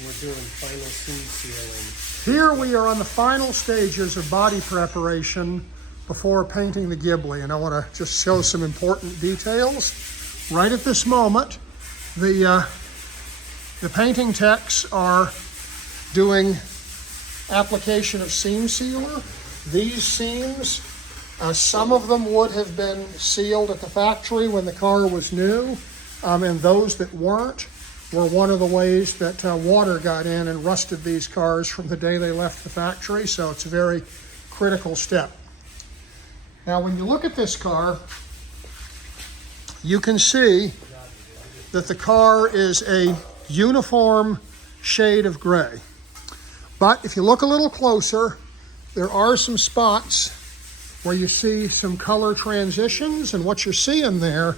We're doing final seam sealing. Here we are on the final stages of body preparation before painting the Ghibli, and I want to just show some important details. Right at this moment, the painting techs are doing application of seam sealer. These seams, some of them would have been sealed at the factory when the car was new, and those that weren't were one of the ways that water got in and rusted these cars from the day they left the factory, so it's a very critical step. Now, when you look at this car, you can see that the car is a uniform shade of gray. But if you look a little closer, there are some spots where you see some color transitions, and what you're seeing there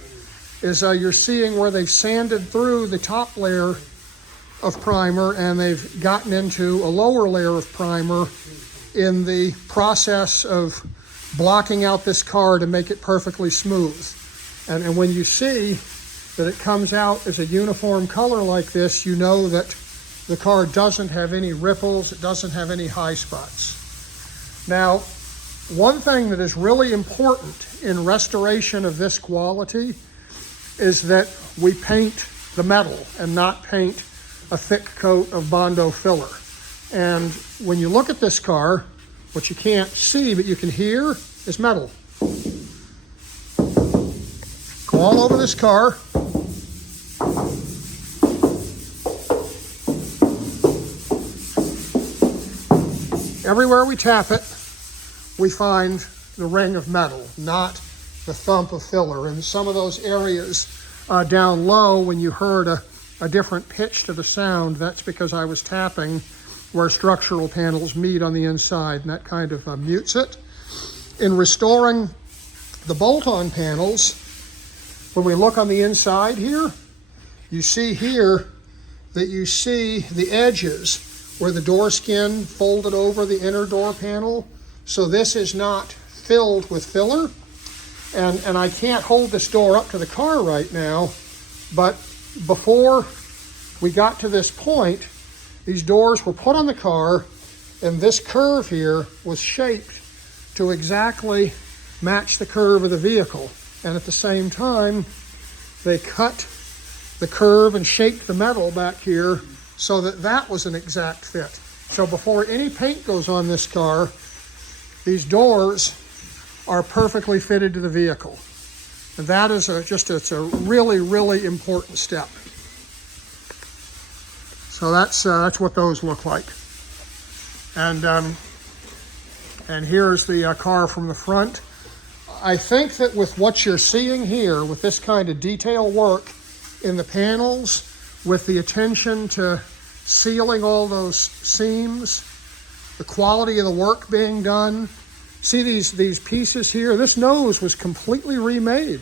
is you're seeing where they've sanded through the top layer of primer and they've gotten into a lower layer of primer in the process of blocking out this car to make it perfectly smooth. And when you see that it comes out as a uniform color like this, you know that the car doesn't have any ripples, it doesn't have any high spots. Now, one thing that is really important in restoration of this quality is that we paint the metal and not paint a thick coat of Bondo filler. And when you look at this car, what you can't see but you can hear is metal. Go all over this car. Everywhere we tap it, we find the ring of metal, not the thump of filler. And some of those areas down low, when you heard a different pitch to the sound, that's because I was tapping where structural panels meet on the inside, and that kind of mutes it. In restoring the bolt-on panels, when we look on the inside here, you see here that you see the edges where the door skin folded over the inner door panel. So this is not filled with filler. And I can't hold this door up to the car right now, but before we got to this point, these doors were put on the car, and this curve here was shaped to exactly match the curve of the vehicle. And at the same time, they cut the curve and shaped the metal back here so that that was an exact fit. So before any paint goes on this car, these doors are perfectly fitted to the vehicle. And that is it's a really, really important step. So that's what those look like. And here's the car from the front. I think that with what you're seeing here, with this kind of detail work in the panels, with the attention to sealing all those seams, the quality of the work being done. See these pieces here? This nose was completely remade.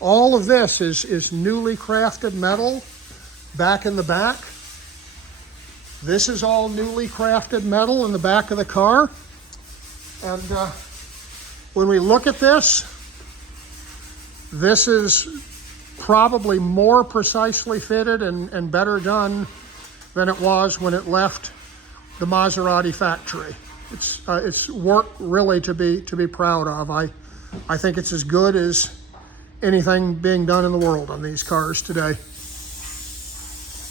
All of this is newly crafted metal back in the back. This is all newly crafted metal in the back of the car. And when we look at this is probably more precisely fitted and better done than it was when it left the Maserati factory. It's work really to be proud of. I think it's as good as anything being done in the world on these cars today.